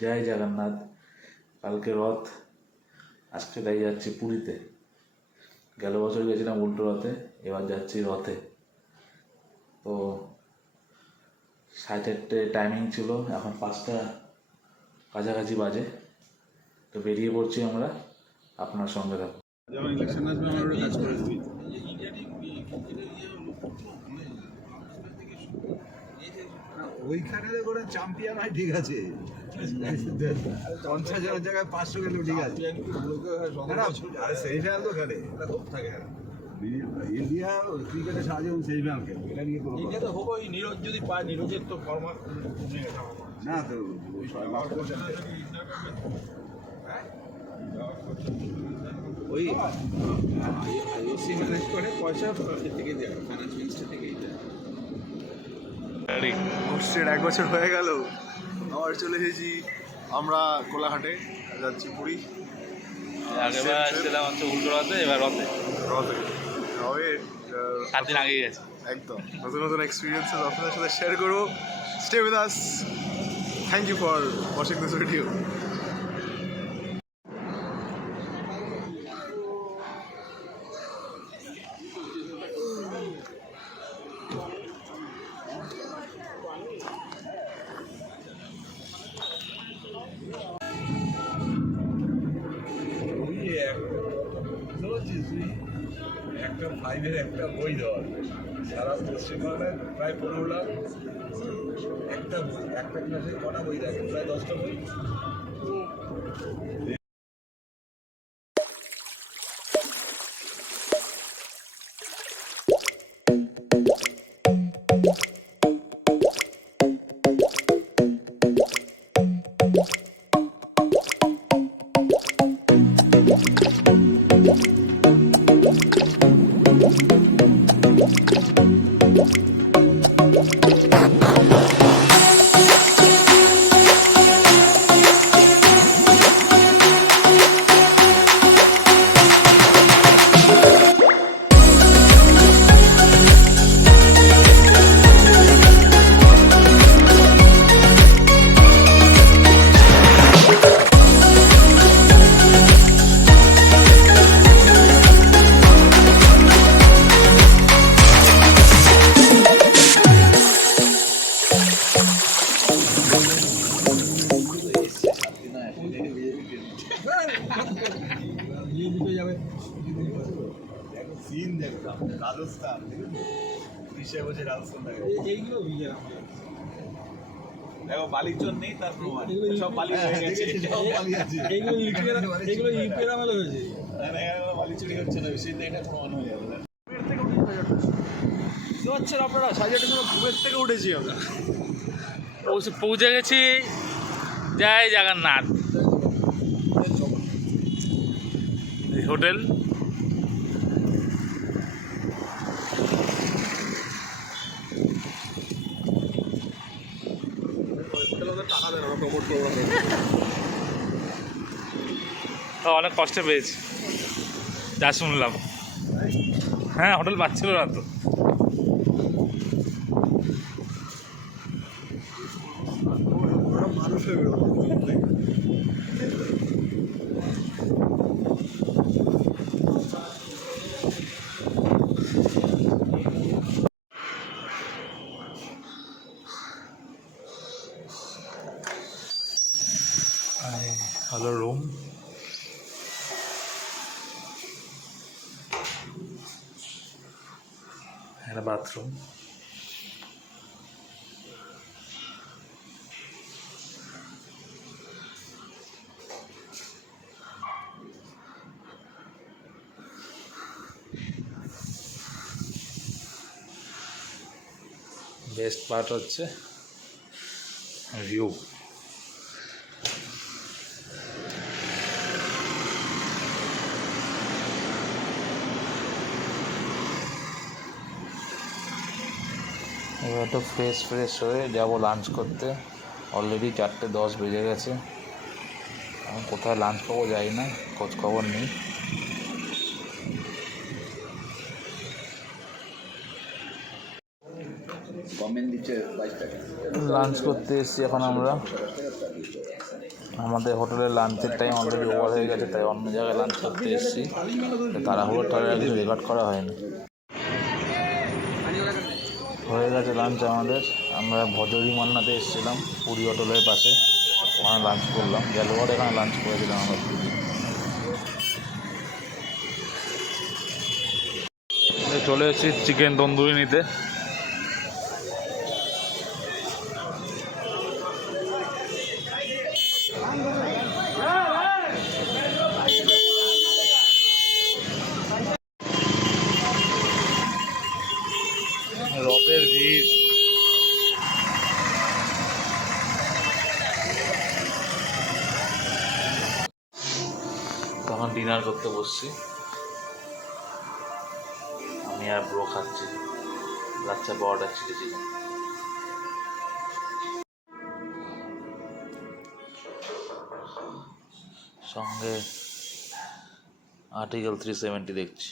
জয় জগন্নাথ। কালকে রথ, আজকে তাই যাচ্ছি পুরীতে। গেল বছর গেছিলাম উল্টো রথে, এবার যাচ্ছি রথে। তো 4:30 টাইমিং ছিল, এখন 5টা কাছাকাছি বাজে। তো বেরিয়ে পড়ছি আমরা, আপনার সঙ্গে থাকুন। যেমন ইলেকশন আসবে আমার কাজ করে দিবি। ওইখানে করে চ্যাম্পিয়ন হয়, ঠিক আছে, 50 জনের জায়গায় 500 গেলেও ঠিক আছে। সেই ফ্যান তো খেলে ইন্ডিয়া ক্রিকেটে সারাজীবন সেই ফ্যান খেলে, এটা নিয়ে কোনো ইন্ডিয়াতে হবো। নীরজ যদি পায়, নীরজের তো ফর্মা না তো ওই আইওসি ম্যানেজ করে, পয়সা থেকে দেয়, ফাইন্যান্স মিনিস্টার থেকেই দেয়। হোস্টেড 1 বছর হয়ে গেল, আবার চলে এসেছি আমরা কোলাঘাটে, যাচ্ছি পুরী। আগেবার আসছিলাম হচ্ছে উল্টো রথে, এবার রথে রথে হবে 7 দিন আগে গেছে। একদম নতুন নতুন এক্সপিরিয়েন্সেস আপনাদের সাথে শেয়ার করবো। Stay with us. Thank you for watching this video. একটা ফাইভের একটা বই ধর, সারা পশ্চিমবাংলায় প্রায় 15 লাখ একটা বই, একটা ক্লাসে কটা বই থাকে? প্রায় 10টা বই। সিন দেখলাম রাজস্থান, 20 বছর রাজস্থান এইগুলো দেখো, বালির জন্য নেই তার প্রমাণ, সব বালি হয়ে গেছে, সব বালি আছে। এগুলো ইউপির আমলে হয়েছে, বালি চুরি হচ্ছে না, বেশি এটা প্রমাণ হয়ে যাবে। বুঝতে পারছেন আপনারা, সাইজের ঘুমের থেকে উঠেছি আমরা, পৌঁছে গেছি জয় জগন্নাথ হোটেল। অনেক কষ্টে পেয়েছি যা শুনলাম। হ্যাঁ, হোটেল পাচ্ছিল না তো। মানুষ হয়ে বেরোবো। হ্যালো রুম, একটা বাথরুম। বেস্ট পার্ট হচ্ছে ভিউ। এবার তো ফ্রেশ হয়ে যাবো লাঞ্চ করতে। অলরেডি 4:10 বেজে গেছে। আমি কোথায় লাঞ্চ পাবো যাই না, খোঁজ খবর নেই। লাঞ্চ করতে এসেছি এখন আমরা। আমাদের হোটেলের লাঞ্চের টাইম অলরেডি ওভার হয়ে গেছে, তাই অন্য জায়গায় লাঞ্চ করতে এসেছি। তাড়াহুড়ো কিছু রেকর্ড করা হয়নি। হয়ে গেছে লাঞ্চ আমাদের। আমরা ভজরি মান্নাতে এসেছিলাম পুরী হোটেলের পাশে, ওখানে লাঞ্চ করলাম। গেলবার এখানে লাঞ্চ করেছিলাম আমরা পুরী। চলে এসেছি চিকেন তন্দুরি নিতে। রথের ভিড়। তখন ডিনার করতে বসছি, আমি আর ব্রো খাচ্ছি লাচ্চা পাওয়াটা চিলি চিকেন। সঙ্গে আর্টিকেল 370 দেখছি।